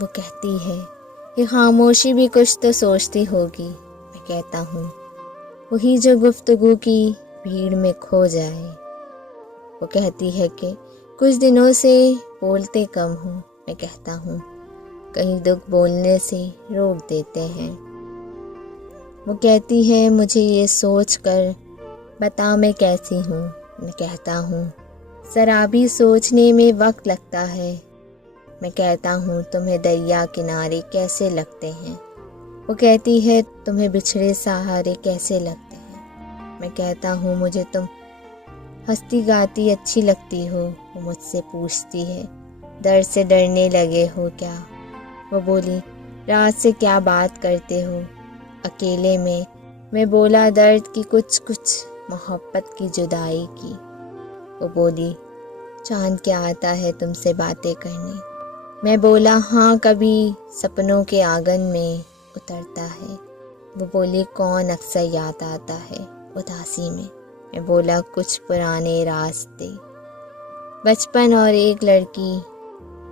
وہ کہتی ہے کہ خاموشی بھی کچھ تو سوچتی ہوگی. میں کہتا ہوں وہی جو گفتگو کی بھیڑ میں کھو جائے. وہ کہتی ہے کہ کچھ دنوں سے بولتے کم ہوں. میں کہتا ہوں کہیں دکھ بولنے سے روک دیتے ہیں. وہ کہتی ہے مجھے یہ سوچ کر بتا میں کیسی ہوں. میں کہتا ہوں سرابی سوچنے میں وقت لگتا ہے. میں کہتا ہوں تمہیں دریا کنارے کیسے لگتے ہیں. وہ کہتی ہے تمہیں بچھڑے سہارے کیسے لگتے ہیں. میں کہتا ہوں مجھے تم ہنستی گاتی اچھی لگتی ہو. وہ مجھ سے پوچھتی ہے درد سے ڈرنے لگے ہو کیا. وہ بولی رات سے کیا بات کرتے ہو اکیلے میں. میں بولا درد کی کچھ محبت کی جدائی کی. وہ بولی چاند کیا آتا ہے تم سے باتیں کرنے. میں بولا ہاں کبھی سپنوں کے آنگن میں اترتا ہے. وہ بولی کون اکثر یاد آتا ہے اداسی میں. میں بولا کچھ پرانے راستے بچپن اور ایک لڑکی.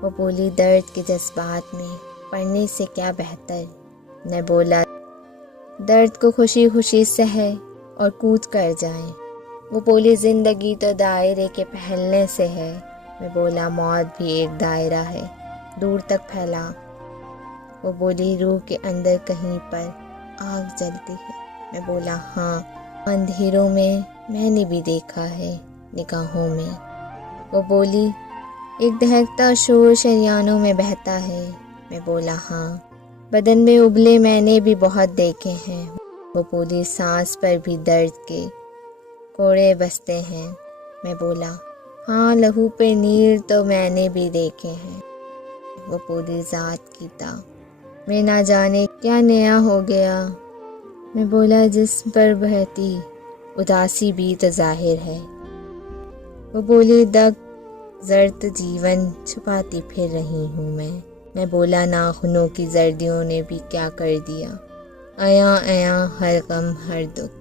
وہ بولی درد کے جذبات میں پڑھنے سے کیا بہتر. میں بولا درد کو خوشی خوشی سہے اور کود کر جائیں. وہ بولی زندگی تو دائرے کے پھیلنے سے ہے. میں بولا موت بھی ایک دائرہ ہے دور تک پھیلا. وہ بولی روح کے اندر کہیں پر آگ جلتی ہے. میں بولا ہاں اندھیروں میں نے بھی دیکھا ہے نگاہوں میں. وہ بولی ایک دہکتا شور شریانوں میں بہتا ہے. میں بولا ہاں بدن میں ابلے میں نے بھی بہت دیکھے ہیں. وہ بولی سانس پر بھی درد کے کوڑے بستے ہیں. میں بولا ہاں لہو پہ نیل تو میں نے بھی دیکھے ہیں. وہ بولی ذات کی تا میں نہ جانے کیا نیا ہو گیا. میں بولا جسم پر بہتی اداسی بھی تو ظاہر ہے. وہ بولی دگ زرد جیون چھپاتی پھر رہی ہوں میں. میں بولا ناخنوں کی زردیوں نے بھی کیا کر دیا. ایاں ایاں ہر غم ہر دکھ